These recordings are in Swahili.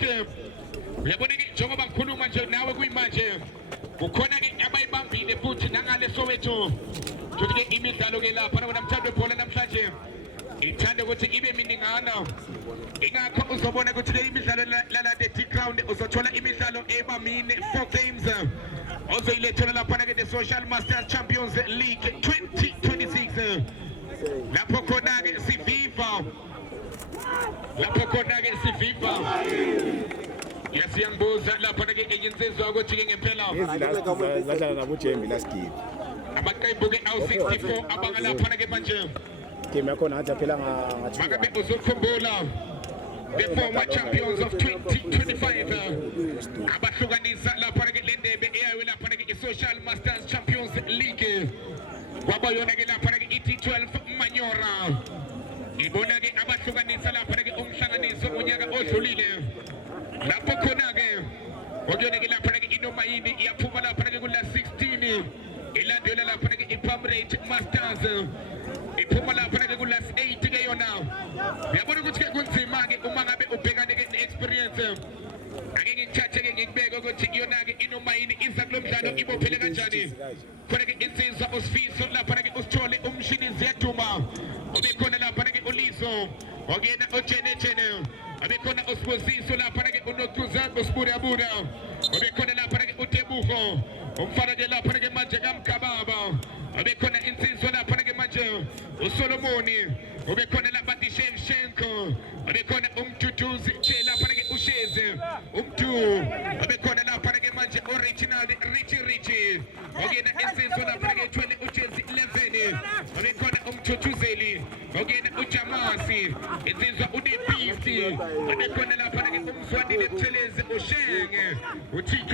ke uyabona ke njengoba ngikhuluma nje nawe kuyimanje kukhona ke abayibambile futhi nangale Soweto futhi ke imidlalo ke lapha namthando webhola namhlanje ithanda ukuthi ibe miningana ingakho uzobona ukuthi le imidlalo la the Crown uzothola imidlalo ebamine 4 games ozoyilethela lapha ke the Social Masters Champions League 2026 lapho khona ke siviva yasiyambuza lapha ke eyinsizwa ukuthi ke ngempela zadlala nabo Jembe last game abaqebu ke awu64 abangalapha ke manje game yakhona athi phela ngathi makabe uzokhumbula the former champions of 2025 abahlukanisa lapha ke le ndebe eyayo lapha ke Social Masters Champions League kwaba yona ke lapha ke T12 Manyora ibona ke abahlukanisa lapha ke umhlanganiso unyaka odlulile lapho khona ke okuyona ke lapha ke inomayini iyaphuma lapha ke kula 16 ilandela lapha ke iPamrate Masters iphuma lapha ke kula 8 ke yona uyabona ukuthi ke kunzima ke uma ngabe ubhekane ke ne-experience ake ngithathe ke ngikubeke ukuthi yona ke inomayini iza kulomdlalo ibophele kanjani khona ke insizwa usifiso lapha ke usithole umshini ziyaduma ubekhona lapha ke uliso okuyena ojenejene abekhona usibusiso lapha ke unothuzango siburabuda abekhona lapha ke uTebuho umfana ke lapha ke manje kamgababa abekhona insizwa lapha ke manje uSolomoni ubekhona lapha Shevchenko abekhona umtutuzi lapha ke usheze umtu abekhona lapha ke manje original Richie okuyena insizwa lapha ke 20 ujezi 11 abekhona umtutuzeli okuyena uJamasi insizwa uDebeast abekhona lapha ke umzwandile Buthelezi uShenge uTK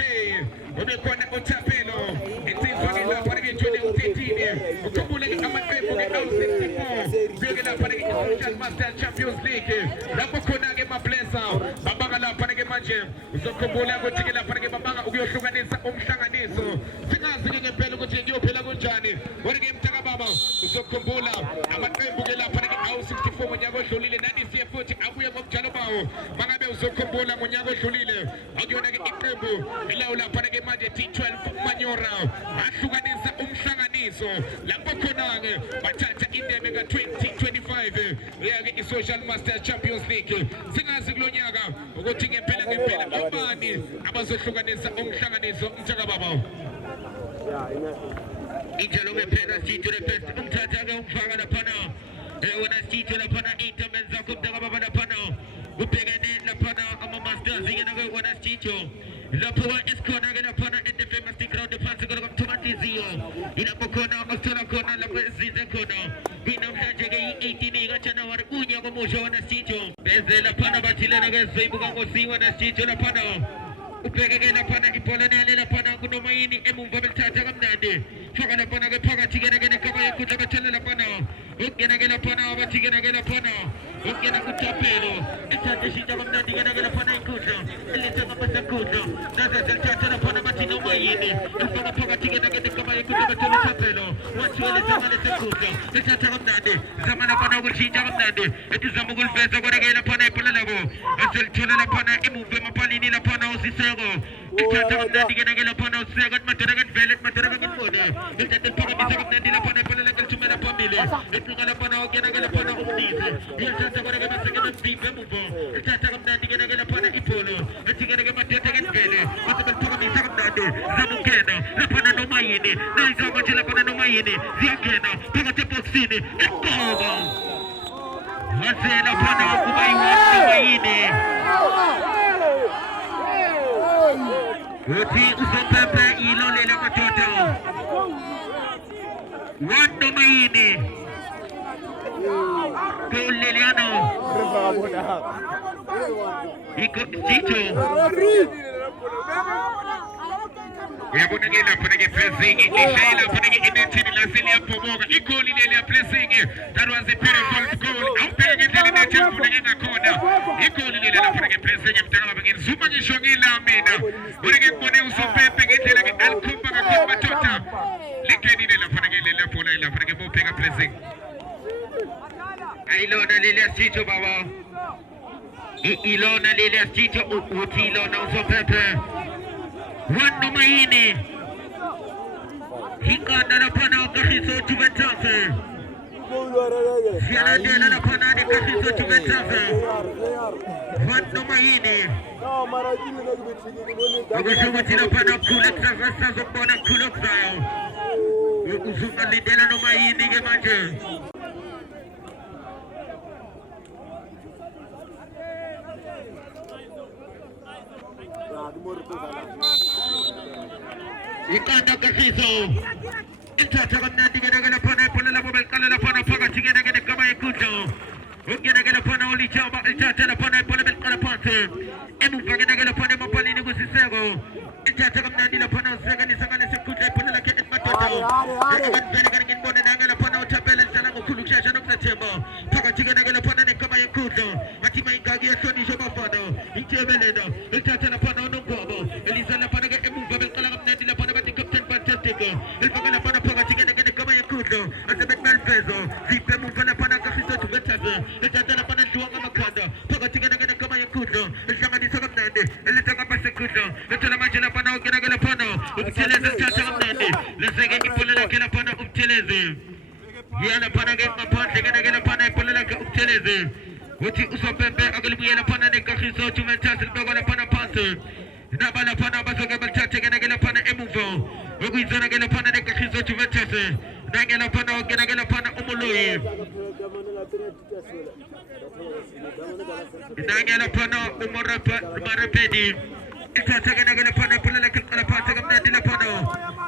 abekhona uThapelo insizwa ke lapha ke 2013 ukhumbule ke amaqembu ke awu64 beke lapha ke Social Masters Champions League lapho khona ke mablesa babanga lapha ke manje uzokhumbula ukuthi ke lapha ke babanga ukuyohlukanisa umhlanganiso singazi ke ngempela ukuthi kuyophela kanjani wena ke mtaka baba uzokhumbula amaqembu ke lapha ke awu64 ngonyaka odlulile nani siye futhi abuye ngomjalo bawo mangabe uzokhumbula ngonyaka odlulile akuyona ke iqembu ilawo lapha ke manje T12 Manyora ahlukanisa umhlanganiso lapho khona ke bathatha indebe ka 2025 yake i-Social Masters Champions League singazi kulonyaka ukuthi ngempela obani abazohlukanisa umhlanganiso mtaka baba injalo ngempela sitho lepest umthatha ke umfaka lapha wena sitho lapha intermenza kumtaka baba lapha ubhekene lapha ama-masters yena ke wena sitho lapho esikhona ke lapha at the famous ground phansi khona komthomatiziyo ilapho khona osithola khona lapho esizinze khona namhlanje ke i-18 kaJanuwari kunye komusha wona sitho beze lapha bathilena ke siyibuka ngosiwa na sitho lapha ubheke lapha ibhola nele lapha kunomayini emumva belithatha kamnandi faka lapha ke phakathi ke nekaba yekhutha bathela lapha ukungena ke lapha abathi ke lapha ukungena kuThapelo ithathe shintsha kamnandi ke lapha ikhutha elithe ngapha khutha naze selithatha lapha bathi nomayini ufaka phakathi ke nekaba yekhutha bathela uThapelo wathwele zamale sekhutha lithatha kamnandi zama lapha ukushintsha kamnandi etizama ukuliveza ke lapha ibhola labo aselithola lapha emumva emapalini lapha usiseko ithatha kamnandi ke lapha usiseko madona kanivele madona kanibona ithatha phakathi kamnandi lapha ibhola lithumela phambili iqinga lapha ukuyena ke lapha umdisi yathatha ke maseke nomdisi emumva ithatha kamnandi ke lapha ibhola ethi ke madethe kanivele basebeliphakamisa kamnandi zamukena lapha nomayini nayizama nje lapha nomayini ziyangena phakathi eboxini iqoba wasela lapha kuba nomayini uthi usopepe ilolela madoda wandomayini Leliano Tito uyabona ke lapha ke pressing ishayela lapha ke inethini laselia pomoka igoli leli pressing that was a beautiful goal awubheke indlela inethini funeke ngakhona igoli leli lapha ke pressing mtaka baba ngizuma ngisho ngila mina bona ke ngibone usopepe ngendlela ke alikhomba kakhulu madoda likenile lapha ke leli bola lapha ke bobheka pressing ayilona leli Tito baba Ilona lile asito uti Ilona usopepe Wando Maini Hikanda na pana wakahizo Juventus Siana dela na pana ni kahizo Juventus Wando Maini Wagoshubuti na pana kuleksa Vasta zombona kuleksa Uzunga lidela na Maini Gemanje Ikanda kahizo Itata kamna digena pana pala mobile kala pana paga tigena gena kama ikuto Ugena pana oli chamba itata na pana pala kala pante Emu pagena gena pana mapali ni gusisego Itata kamna dila pana sega ni sanga ni sekuta pana la kete matoto Ugena gena gena bona nangala pana utapele sana mukuluksha shano kuna tembo Paga tigena gena pana ni kama ikuto Atima ingagi ya soni shoba pana Itebeleda Itata na pana onongobo Eliza na pana emu pagena kala kamna dila pana bati captain fantastic El pagana pana paga tigena gena kama ikuto Asabet malpezo Zipe muvana pana kafiso tubetaze Itata na pana tuwanga makanda Paga tigena gena kama ikuto Elshanga di saka mnende Elitanga basa kuto Etala majela pana ugena gena pana Umteleze tata mnende Lezege ipolela kena pana umteleze Yala pana gena pana ipolela ke umteleze Uti usopembe agalimu yala pana ne kafiso Juventus Ilbagana pana pase Nabala pana basoga baltate gena pana emuvo Uguizona gena pana ne kafiso Juventus Nangela pana gena pana umului Nangela pana umarapedi Itata gena pana pulala kala pata gamna dila pana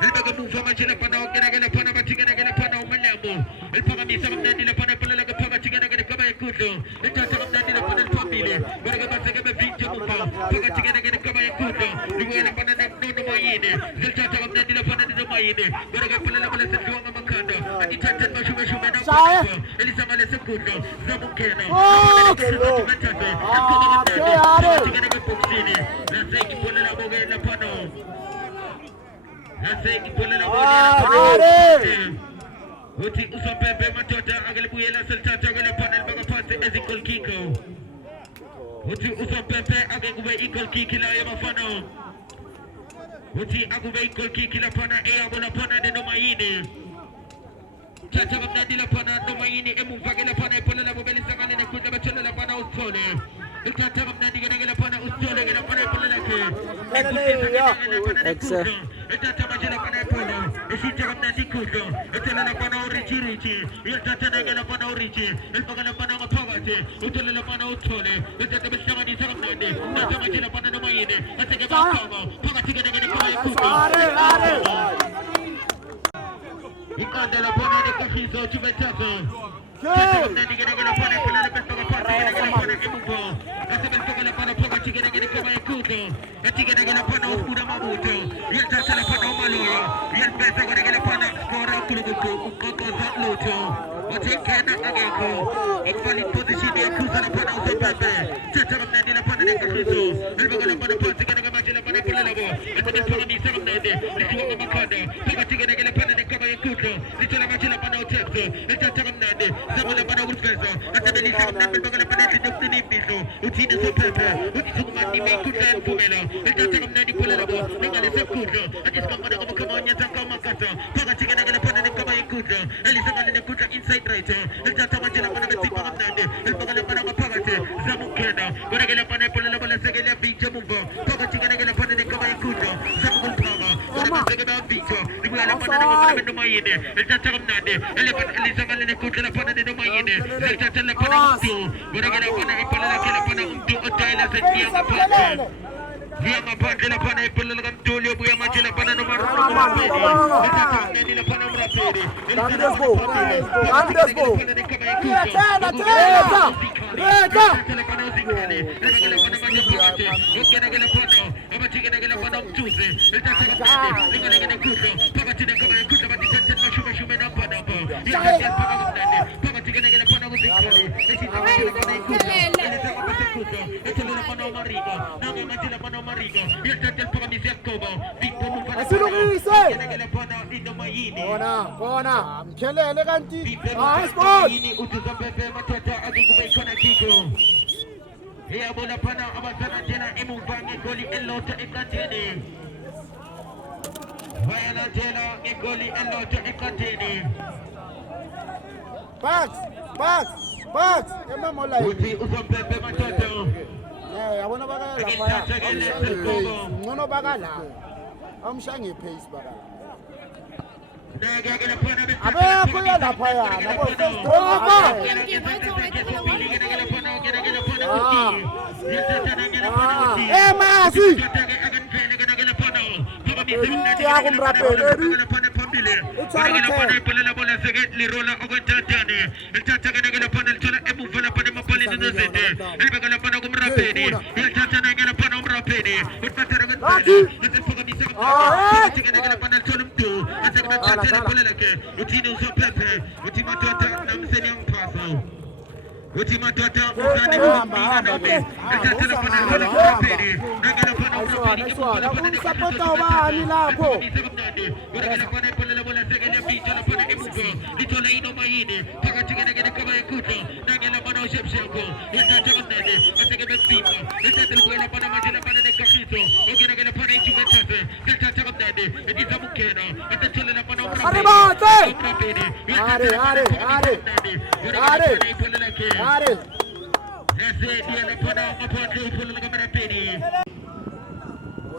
Ilbaga muva majila pana gena pana batigena gena pana umalamu Ilpaga misa gamna dila pana pulala kapa tigena gena kama yakuto Itata gamna dila pana family Baraga basaga be vinja muva Paga tigena gena kama yakuto Luwela pana nono mayine Itata gamna dila pana nono mayine Baraga pulala pala seduanga makanda Itata mashume na pana Elisa male sekuto Zamukena Tigena gena pomsini Naseki pulala boge na pano Naseki pulala boge na pano Uti usopembe matota agalibu yela seltata agale panel baga pase ezikol kiko Uti usopembe agagube ikol kiki la yama fano Uti agube ikol kiki la pana abola pana de no mayini Tata gamna di la pana no mayini emu vage la pana ipola la bobeli sangane ne kuta bachola la pana ustole Tata gamna di gena pana ustole gena pana ipola la ke Exa Tata majela pana ipola Esita gamna di kuto Etela la pana richi Tata gena pana richi El pagala pana mapagate Utole la pana ustole Tata besama di sagamna de Tata majela pana no mayini Atege bakama Pagati gena pana kuto Ikanda la pana de kafiso Juventus Tata gamna di gena pana ipola la besama pati gena pana emupo Tata la pana pagati gena kama yakuto Atiga gena pana uskura mabuto Tata la pana umaloyo Pesa gena pana skora kuluguko Ukoko zatluto Watekena ageko Ikfali position ya kuza la pana usopepe Tata gamna di la pana de kafiso Elbaga la pana pasi gena machi la pana ipola labo Atiga pana misa gamna de Lishuanga makanda Pagati gena pana de kama yakuto Lishala machi la pana utexo Tata gamna de Zamula pana urfeso Atiga lisa gamna Elbaga la pana sidukti nipiso Utine sopepe Utisugumani meikuta fumela Tata gamna di pola labo Ningale sekuto Atis kama na kama nyata kama kata Pagati gena pana de kama yakuto Elisa gana ne kuta inside right Tata majela pana betipa gamna de Elbaga la pana mapagate Zamukena Gana pana pola labo la segele vinja muva Pagati gena pana de kama yakuto Zamukul kama Gana segele vinja Nibuya la pana de no mayine Tata gamna de Elisa gana ne kuta la pana de no mayine Tata la pana umtu Gana pana ipola la kela pana umtu Otayla sentia ngapate Via mapate la pana ipola la kamtulio Buya majela pana no marapedi Tata gamna di la pana marapedi Kona, mkelele kanti. Sport. Here bola pana abasana tena emuvange goli elota ekatini. Vayana tena goli elota ekatini. Pass. Ema mola. Uti usombebe matoto. Yabona bakala lapha. Ngono bakala. Amshange pace bakala. Abe kuya lapha ya. Nabo first Masi.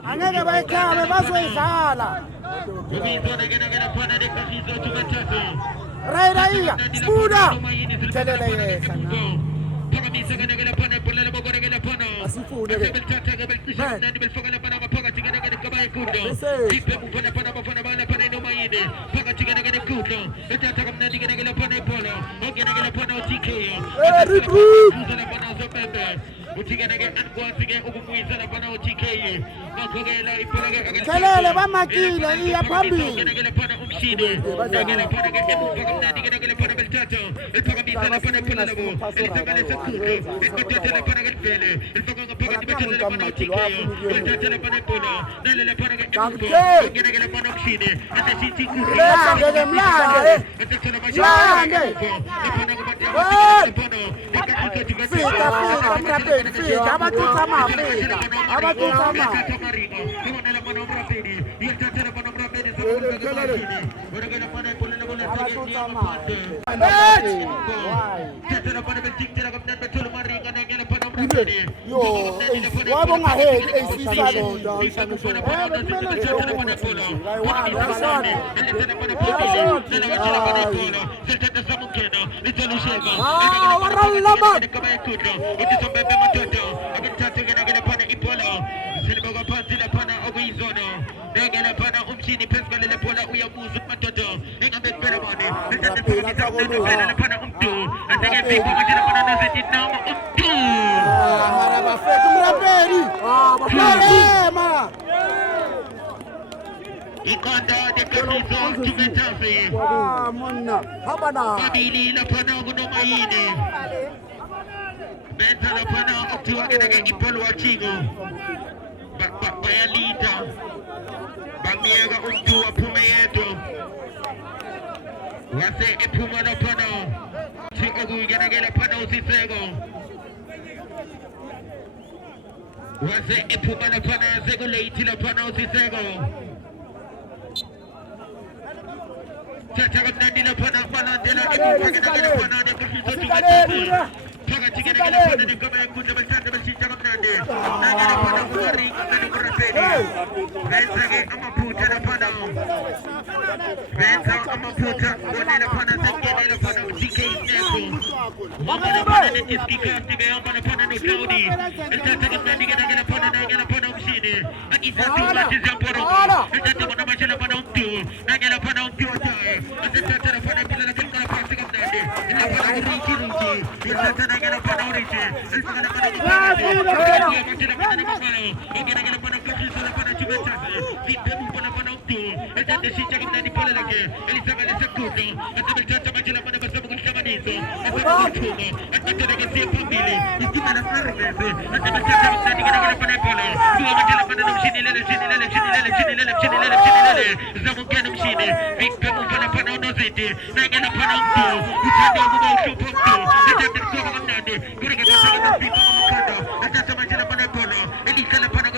Angeke bayikhame bazoyidlala. Rayda iya. Spuda. Thelele yesa na. Asifune ke. Kelele bamakile iya phambili.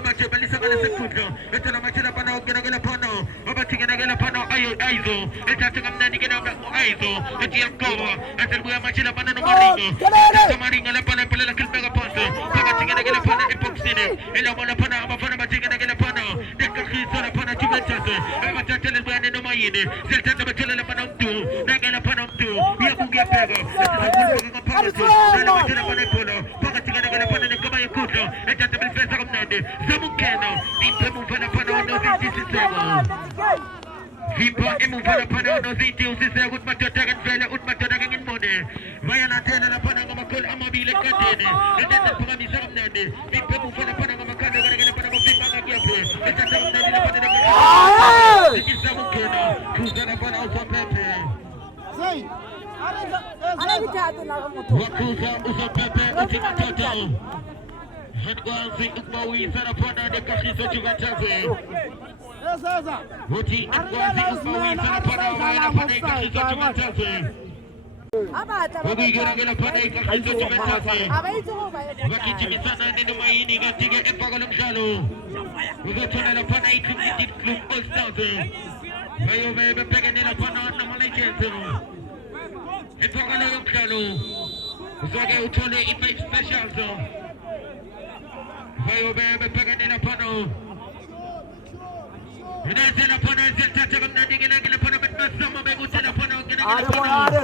macho balisa kala sekuto etala machila pana ogena pano abatigena pano aizo etata kamnani gena aizo etia kowa etelbuya machila pana no maringo maringo la pana pala kilpega ponto abatigena pana epoxine ela mona pana abafana batigena pana dekka khiso la pana tumetase abatata le bwana no mayine seltata batela la pana mtu nagela pana mtu ya kugia pega etala ponto ela machila pana polo abatigena pana ne kama yakuto etata bilfesa kamnande zamukeno impemu pana pana no visisego Vipa emuvana pana no ziti usise utmatatagan vele utmatatagan mode vayana tena la pana ngamakol amabile katene etata pamisa kamnande vipa emuvana pana ngamakanda garagena pana mvimba ngakiape etata kamnande la pana ne zamukeno kuzana pana usapepe Zai wakuza usapepe utimatoto Hadgwazi ukmawi sana pana de kashiso chugachaze Wuti Hadgwazi ukmawi sana pana wana pana kashiso chugachaze Wugi geragela pana kashiso chugachaze Wakichimisana nino maini gatige epagalum shalo Wugotona la pana itumiti klub ostaze Vayo bebe pege nila pana namalaikenzo Epagalum shalo Zoge utole image special zo Vayo bebe pagandina pano. Inazela pano zeta tagamna digena gena pano betmasama begutela pano gena gena pano.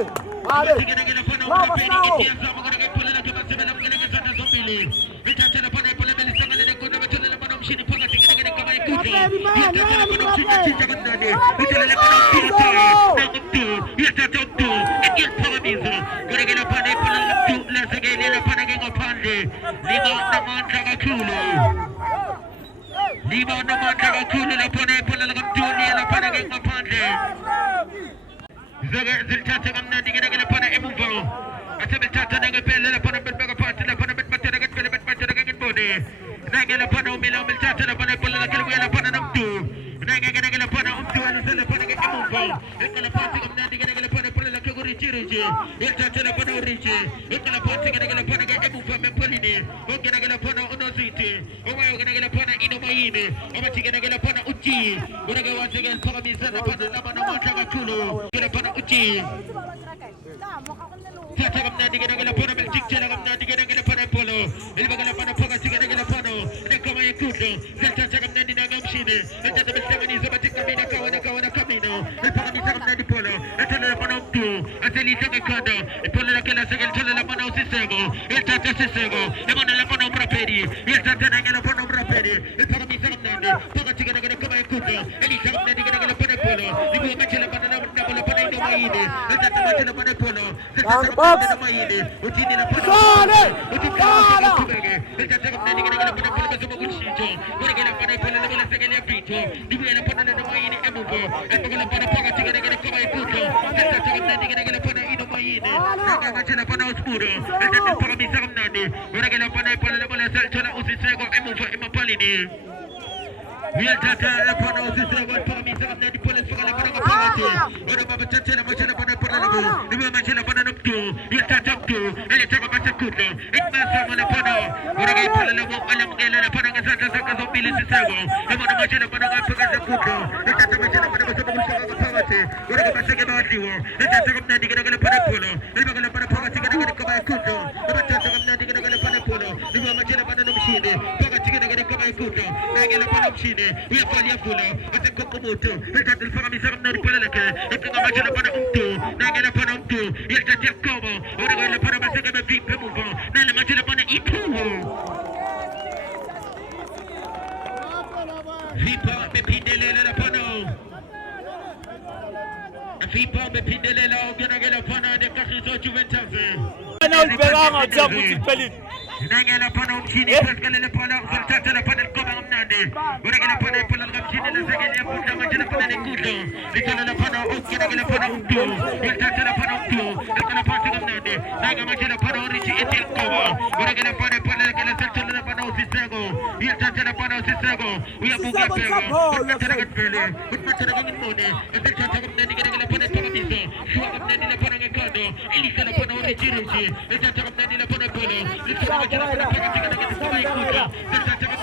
Gena gena pano bepeni itia sama gena gena pano kama sebela gena gena sana zombili. Itatela pano pano beli sangale ne kuna betela pano mshini panga gena gena kama ikuto. Itatela pano mshini chicha bandade. Itatela pano mshini nagutu. Itatela tu. Itia pano mizo. Gena gena pano pano tu la segele la pano gena pande. Liga namanta kakulu. Liba no mata kakulu la pone pole la kamtuni la pana gena pande. Zaga ziltata kamna digena gena pana emuva. Asabe tata nanga pele la pana betbaga pati la pana betbata nanga pele betbata nanga bode. Nanga la pana umila umiltata la pana pole la kelbu la pana namtu. Nanga gena pana umtu la pana gena emuva. Ekala pati kamna digena gena pana pole la keguri chirije. Yeltata la pana urije. Ekala pati gena pana gena emuva me polini. Ogena gena pana onoziti. Omayo gena pana ino mayine. Amati gena pana uchi. Gena wati gena pana mizana pana nama nama jaga chulu. Gena pana uchi. Tata kamna digena pana beltik chela kamna digena pana polo. Ilba gena pana paga digena pana. Nekama yekuto. Tata kamna dinaga mshine. Tata beltamani zabatik kamina kawana kamino. Pana mizana kamna di polo. Tata pana mtu. Ateli sanga kanda. Polo la kela segel chela la pana usisego. Tata sisego. Emona la pana umrapedi. Tata nangela pana umrapedi. Pana mizana kamna. Paga digena kama yekuto. Elisa kamna digena pana polo. Ibu machela pana na polo pana ino mayine. Tata machela pana polo. Tata kamna mayine. Utini la pana. Utini la pana. Tata kamna digena pana polo kaso magulshito. Gena pana polo la segel ya pito. Ibu la pana na mayine emugo. Emogala pana paga digena kama yekuto. Tata kamna digena pana ino mayine. Nanga machela pana osmuro. Tata pana mizana kamna. Gena pana polo la salchola usisego emugo emapalini. Tata la pana usisego pana mizana kamna di polo segala pana kapagati. Ora baba tata la machela pana polo la. Ibu machela pana nuptu. Tata tu. Ele taka masekuto. Ikmasa mala pana. Ora gay polo la mo alam gela la pana gasata saka zombili sisego. Emona machela pana kapagati kuto. Tata machela pana masekuto kapagati. Ora gay masege bawatiwo. Tata kamna digena pana polo. Ibu gela pana pagati digena kama kuto. Tata kamna digena pana polo. Ibu machela pana nomshine. Pagati digena kama kuto. Nagela pana mshine. Uya fali ya fulo. Ate kokomoto. Tata ilfara mizana na polo lake. Eka machela pana umtu. Nagela pana umtu. Yeltati yakomo. Ora gay pana masege me vipe muvo. Nala machela pana ituwo. Vipa me pindelela la pano. Vipa me pindelela ogena pana de kashiso Juventus. Ana ulberanga jabu tipelit. Nangela pana umchini paskala pana sultata la pana koma mnande. Ora pana pana ngamchini la segele punda machela pana nekuto. Ikala la pana ogena pana umtu. Sultata la pana umtu. Ikala pana ngamnande. Nanga machela pana orichi etel koma. Ora pana kala sultata la pana usisego. Sultata la pana usisego. Uya buga pego. Sultata la pele. Sultata la ngimone. Sultata la ndigela pana pana miso. Shua ngamnande la pana ngekando. Elisa la pana orichi richi. Sultata la pana polo. Sultata la pana kama tigana kama ikuto. Sultata la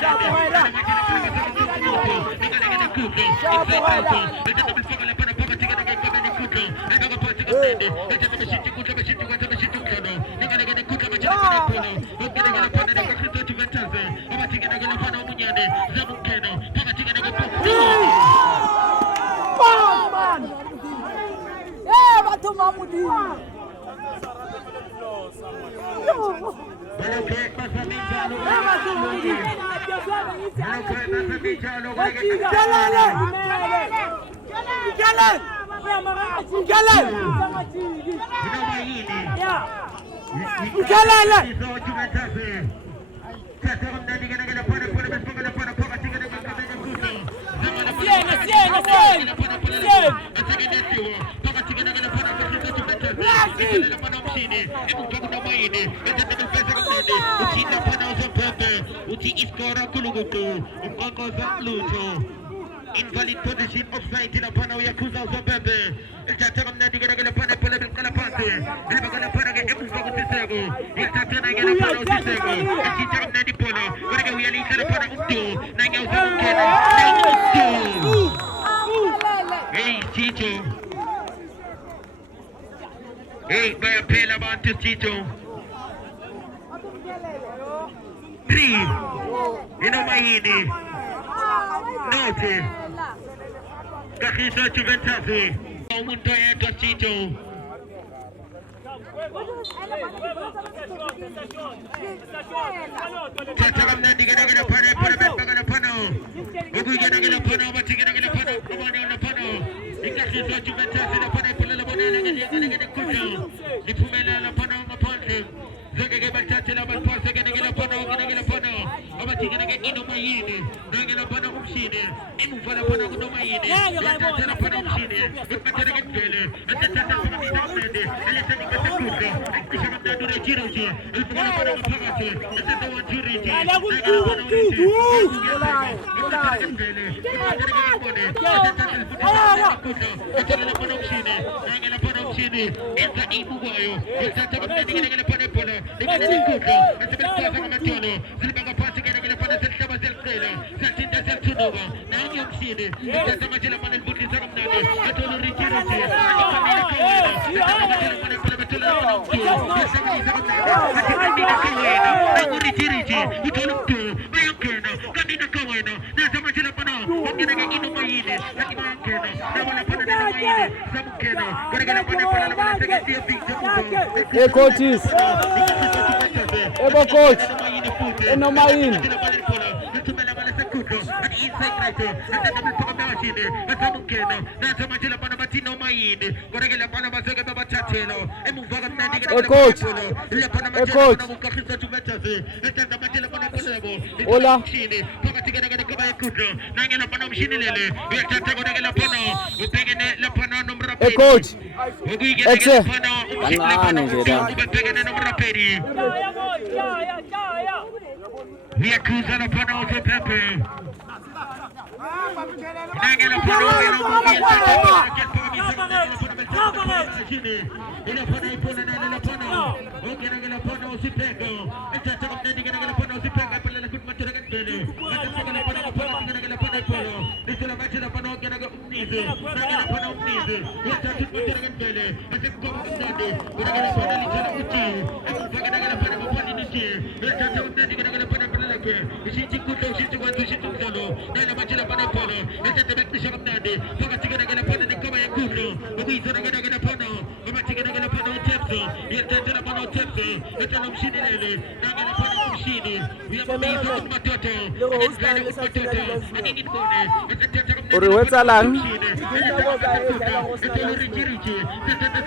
Invalid position offside in upon our Yakuza of Bebe. El Tataram Nadi gonna get upon a polemic Calapante. We're gonna put a get a Tisego. El Tatana get upon a Tisego. El Titaram Nadi Polo. We're going to get upon a Utu. Nanga Hey, Tito. Hey, by a pail about to Tito. 3. Inomaini. Note. Kakisa Juventus. Montoya Tito. Tataram Nadi gonna get a pano, put a bit back on a pano. We're gonna get a pano, but you're gonna get a pano. Come on, on the pano. Kakisa Juventus in a pano, pull a little bit, and you're gonna get a kudo. The Pumela pano upon him. They're gonna get a pano, gonna get a pano, gonna get a pano. But you're gonna get Inomaini. They're gonna pano Umshini. In for the pano Unomaini. They're gonna pano Umshini. But they're gonna get Gele. And the Tata from the Nandi. And it's a Kudo. And the Shaman to the Jiroji. It's going to put on the Pagati. It's the one Juriji. They're going to put on the Hey coaches, Ebo coach, Inomaini. Hey coach, hola. Hey coach, exe. Yakuza la pano of Pepe.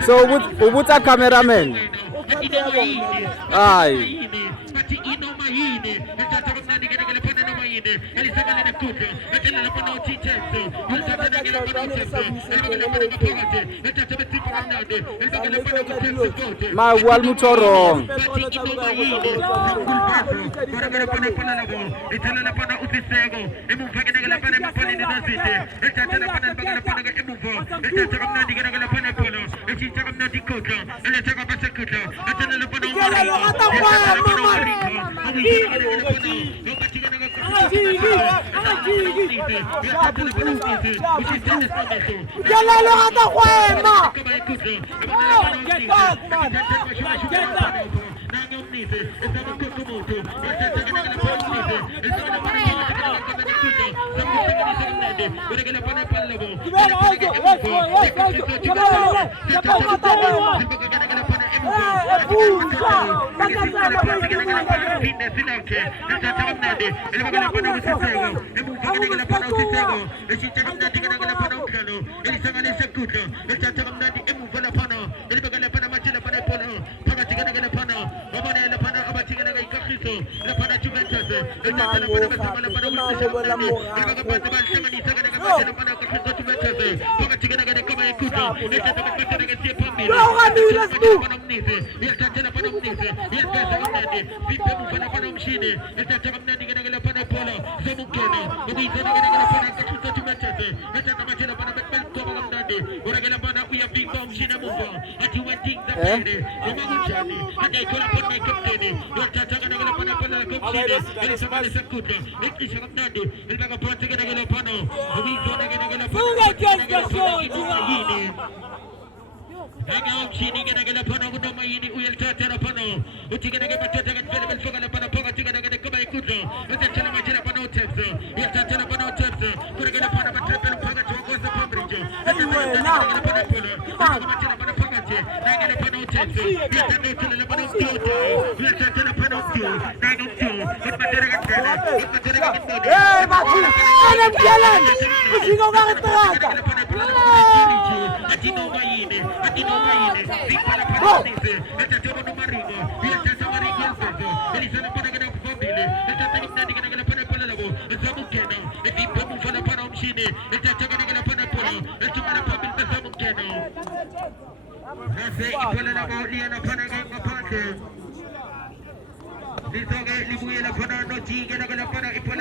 So what's a cameraman? Aye. Ma wal mutoro. Kelele atakwema. Get back, man. Get back.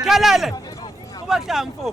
Kelele. Kubachamfo.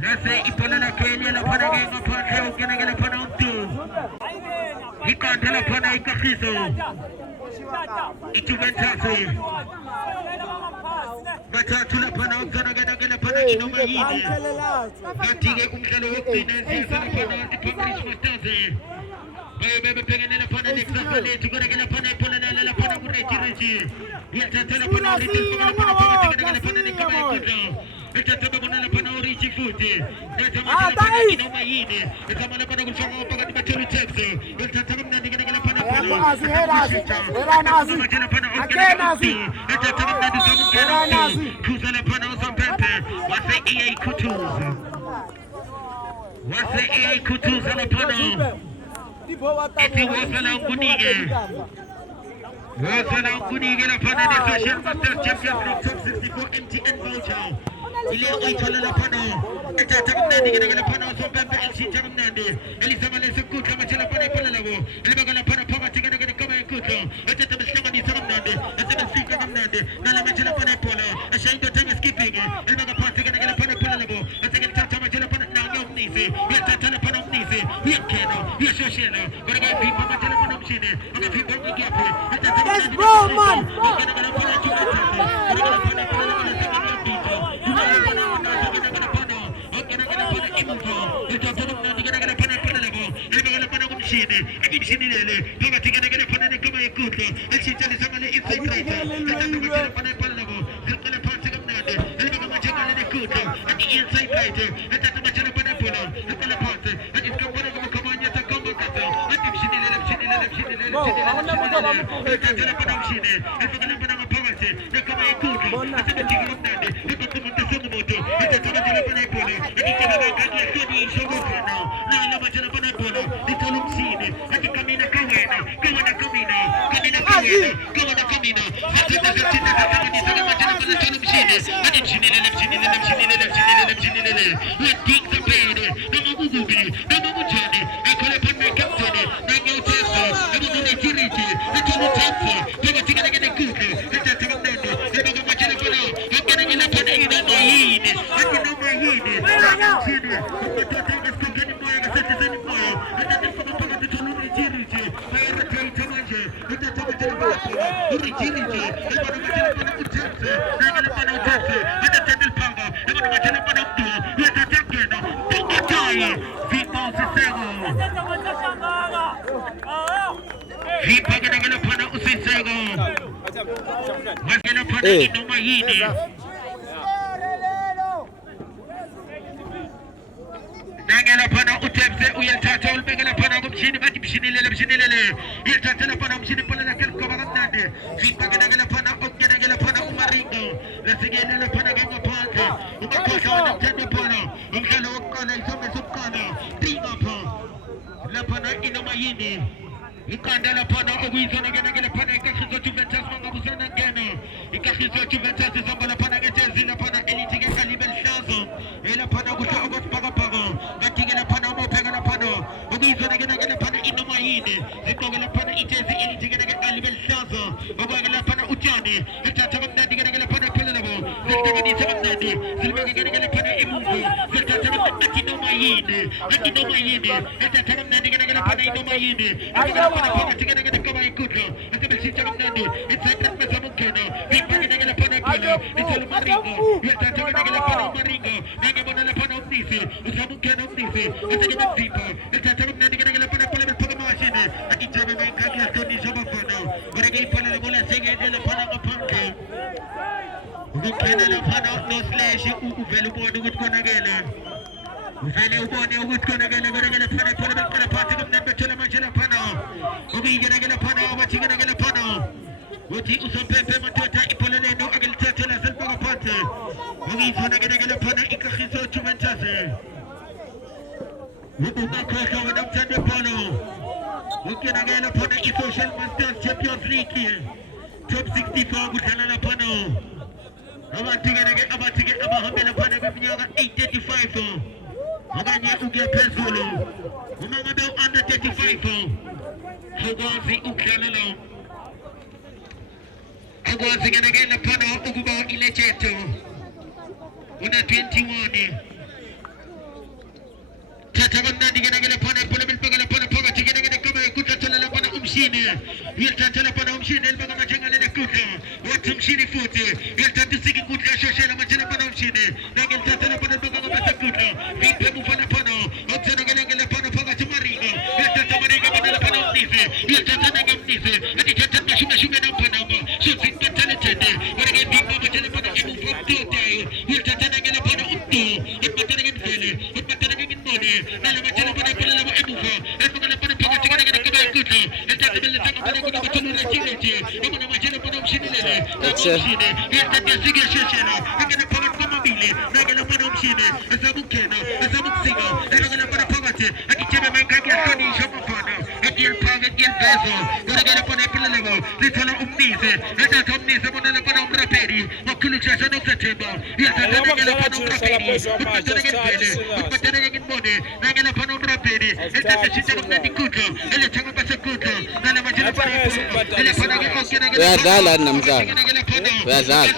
Nase ipola la Kenya la para que no para que la para un ikandela phana ikakhiso ijuventus bathathu laphana ukuzanakela phana inoma yini kanti-ke umdlalo wokugcina siyazana phana i-Palm Masters bebebhekelela phana nekusasa lethu konakela phana ipholanala laphana kureji yathathela phana urithelfakela phana phakathekenakela phana nekama yekudla ethatha bonela phana urichi futhi nezamajela phana inoma yini ezamala phana kulifaka phakathi bathela utext yathatha kamnandi kenakela phana phana ezamajela phana ethatha kamnandi zamungena khuzela phana uzomphethe wase EA Kutuza laphana eti wazala ungunike laphana ne-Social Masters Champions League Top 64 MTN voucher ile uyithola laphana ethatha kamnandi kenakela phana uzompempe elishintsha kamnandi elizama lesikudla amajela laphana iphola labo elibaka laphana phakathi kenakela ikama yekudla ethatha besihlanganisa kamnandi esebesifika kamnandi nala majela laphana iphola ashaya into ethenga skipping elibaka phansi kenakela phana iphola labo esekelithatha amajela laphana nangomnisi uyathatha laphana umnisi uyakena uyashoshela kodwa kuyavimba amajela laphana umshini akavimba ngiyaphi ethatha kamnandi kenakela phana imishini lele phakathi kenakela phana nekama yekudla eshintsha lisamale inside right ethatha phana iphola labo ziqale phansi kamnandi elibaka amajengane nekudla ati inside right ethatha amajela phana iphola ziqale phansi ati sikambona kumkhamanya sakamakaza ati mshini lele ethatha phana umshini efakela phana ngaphakathi nekama yekudla esebejika kamnandi ekuqhumuntu songumuntu ethatha amajela phana iphola ekitshela bangani yesoni ishokofana nala amajela phana iphola lithola umshini ati kamina kawena nangela phana utepse uyathatha ulibekela phana kumshini bathi mshinilele uyathathela phana umshini pholela kelikoba kamnandi zibakenakela phana okukenakela phana umaringo lasikenela phana ngengaphandle umakhohla wena mthando phana umdlalo wokuqala isombe sokuqala tingapha laphana inoma yini ikanda laphana okuyizona phana ikakhizo Juventus mangabusana ngena ikakhizo Juventus izamba laphana ngejezi laphana elithi ke alibe lihlazo elaphana kusho okusibhakabhaka ngathi-ke laphana umopheka laphana okuyizona phana inoma yini ziqoke laphana ijezi elithi ke alibe lihlazo okwake laphana utshani ethatha kamnandi laphana iphelelabo zihlanganisa kamnandi zilibeke laphana emuva zithatha kamnandi athi inoma yini ethatha kamnandi laphana inoma yini phakathi kama yekudla esebeshintsha kamnandi inside bezamungena ngibhekele phana iphola ithole umaringo uyathatha phana umaringo nangebona laphana umnisi uzamungena umnisi esekena mzipho ethatha kamnandi phana iphola beliphaka amashini akijabe nayikhaki yasihlonishwa abafana kodwa-ke iphola labola sekendlela phana ngaphandle ukungena laphana noslash uvele ubone ukuthi konakele uvele ubone ukuthi konakele phana iphola beliqala phansi kamnandi bethola amajela phana ukuyingenakela phana abathikenakela phana uthi uzompempe madoda iphola lenu akelithathela selibaka phansi ukuyizonakela phana ikakhiso Juventus umakhohla wena mthando phana ukenakela phana i-Social Masters Champions League Top 64 kudlala laphana abathi-ke abahambela phana kweminyaka 835 okanye ukuya phezulu uma ngabe u-under 35 akwazi ukudlala lawo akwazi kenakela phana ukuba ilejeto una 21 thatha kamnandi kenakela phana iphola belibekela phana phakathi kenakela kama yekudla thola mshini. Yeltatala pana mshini elbaga machenga lene kuta. Watu mshini futi. Yeltatu siki kuta shoshela machenga pana mshini. Nagel tatala pana baga ngabasa kuta. Vipe mufana pana. Otsana gelengele pana paga tumariga. Yeltata mariga pana pana mnise. Yeltata ngamnise. Ati tatata shume na pana ba. Shosi tatale tete. Warege bimba machenga pana imu futi. Yeltata nagele pana uttu. Itmatana ngele. Itmatana ngele mone. Nala machenga pana pana lama imu fa. Elbaga pana paga tigana ngele kaba kuta. Yeltata belle taka pana kuna batulu na chilete. Yamuna machenga pana mshini lele. Mshini. Yeltata sige shoshela. Ngele pana kama bile. Nagele pana mshini. Azabukena. Azabuksiga. Nagele pana pagate. Akichebe maikaki asani shamafana. Akil paga akil beso. Nagele pana pilalevo. Litala umnize. Yeltata umnize mona pana umraperi. Makulu chasha nokta temba. Yeltata nagele pana umraperi. Utmatana ngele pele. Utmatana ngele mone. Nagele pana umraperi. Yeltata chichaka mnani kuta. Ele changa basa kuta. Nala majele pana kuta. Ele pana ngele oke nagele pana. Uyadlala namhlanje. Uyadlala.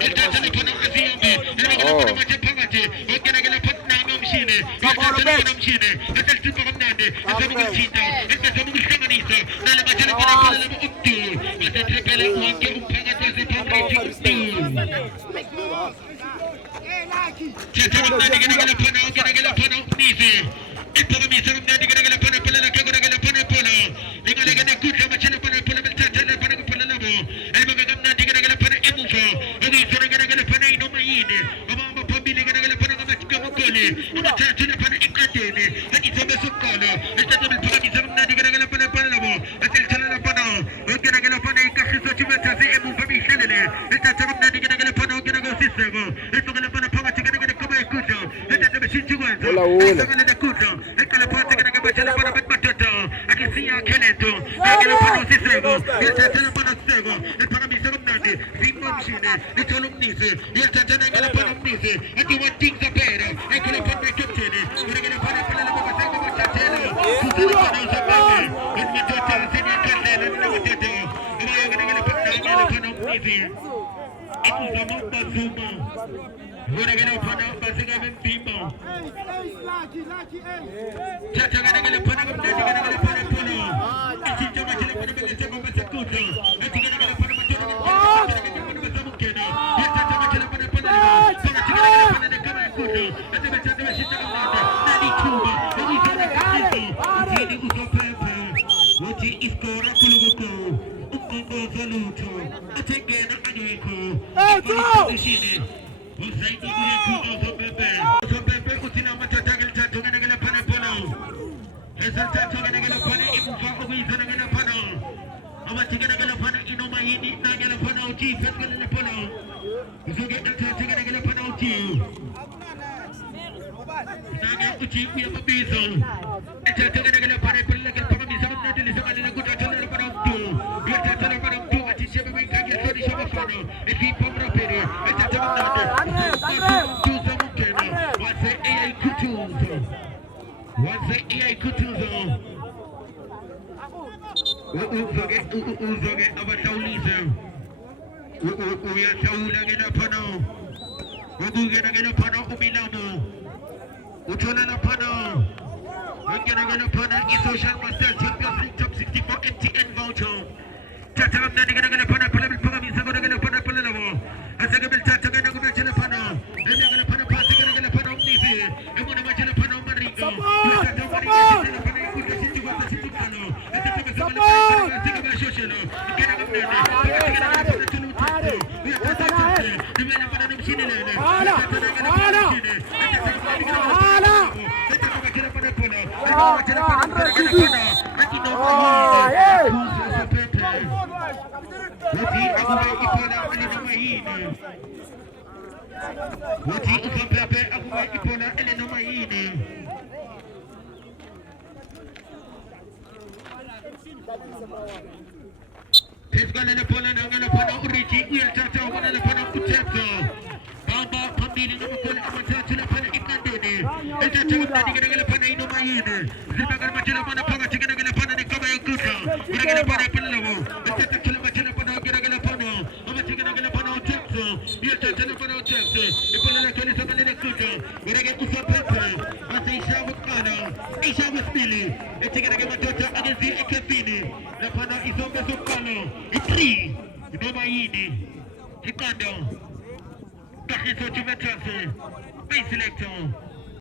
Yeltata pana aziyambi. Nagele pana majele pagate. Oke nagele pana mshini. Yeltata pana mshini. Yeltata pana mnande. Azabugu chita. Azabugu shanganisa. Nala majele pana pilalevo uttu. Azabugu pele uanke umpagate azapamriti uttu. Cetera nagele pana oke nagele pana umnise. Ippaga misa mnande nagele pana pilale kago nagele pana polo. Nagele kuta majele pana polo beltatala pana pilalevo. Elbaga gamnande nagele pana imufa. Adi nagele pana inomayine. Abamba pambili nagele pana ngamachika mokole. Unatatula pana ikatene. Adi sabe sokalo. Estato belpaga misa mnande nagele pana pilalevo. Atiltala pana. Oke nagele pana ikakhiso chimeta zi imufa mishelele. Estato mnande nagele pana oke nagele sisego. Nagele pana panga nagele kama ikuta. Estato beshichugwanza. Nagele kuta. Nagele pana nagele bachala pana batata. Akisia keleto. Nagele pana sisego. Estato pana sisego. Ippaga misa mnande zimba mshine. Nitolo mnise. Estato nagele pana mnise. Ati what things are better. Nagele pana kaptene. Nagele pana pilale babasanga bachatela. Kusala pana usabebe. Nagele sini kandela nagele. Nagele pana mnise. Ikuzama bazuma. Nagele pana basinga mbimba. Chacha nagele pana mnande nagele pana polo. Ichija machele pana belete babasa kuta. Ati nagele pana machele nagele pana bazamukena. Chacha machele pana polo. Pana nagele pana kama kuta. Ati machele bashita mnande. Nani tuba. Nani kana kasiso. Ati usopepe. Ati iskora kuluguko. Ukko zaluto. Ati gena anyeko. Ati Usaidi kuyeku usopepe. Usopepe utina matatagel tatu nagele pana polo. Esa tatu nagele pana imufa uwiza nagele pana. Amati nagele pana inomayini nagele pana uti nagele pana. Usuge tatu nagele pana uti. Nagele uti uya mabizo. Tatu nagele pana polo nagele pana bisa mnadili samani nakuta tatu pana utu. Yata tatu pana utu ati shebe mengage sori shaba pana. Eti pomra pere. Tatu mnade. Uzoge abataulize. Uyataula gena pano. Ugugena gena pano umilamu. Utola na pano. Ugena gena pano Social Master Champions League Top 64 MTN voucher. Tata mnani gena pano pala bilpaga misago gena pano pala lavo. Asaga bil tata gena gena pano. Enya gena pano pasi gena pano umnisi. Emuna majena pano marigo. Tata marigo gena pano ikuta situ gata situ pano. Tata gena pano siga ba shoshelo. Gena gena pano tulu tatu. Tata gena pano mshini lele. Tata gena pano mshini. Isha was Billy. tigana kama tota against Ekefini na pana Isombe Sokalo itri noma yini Chikondo Takiso Chumetrase Bay selector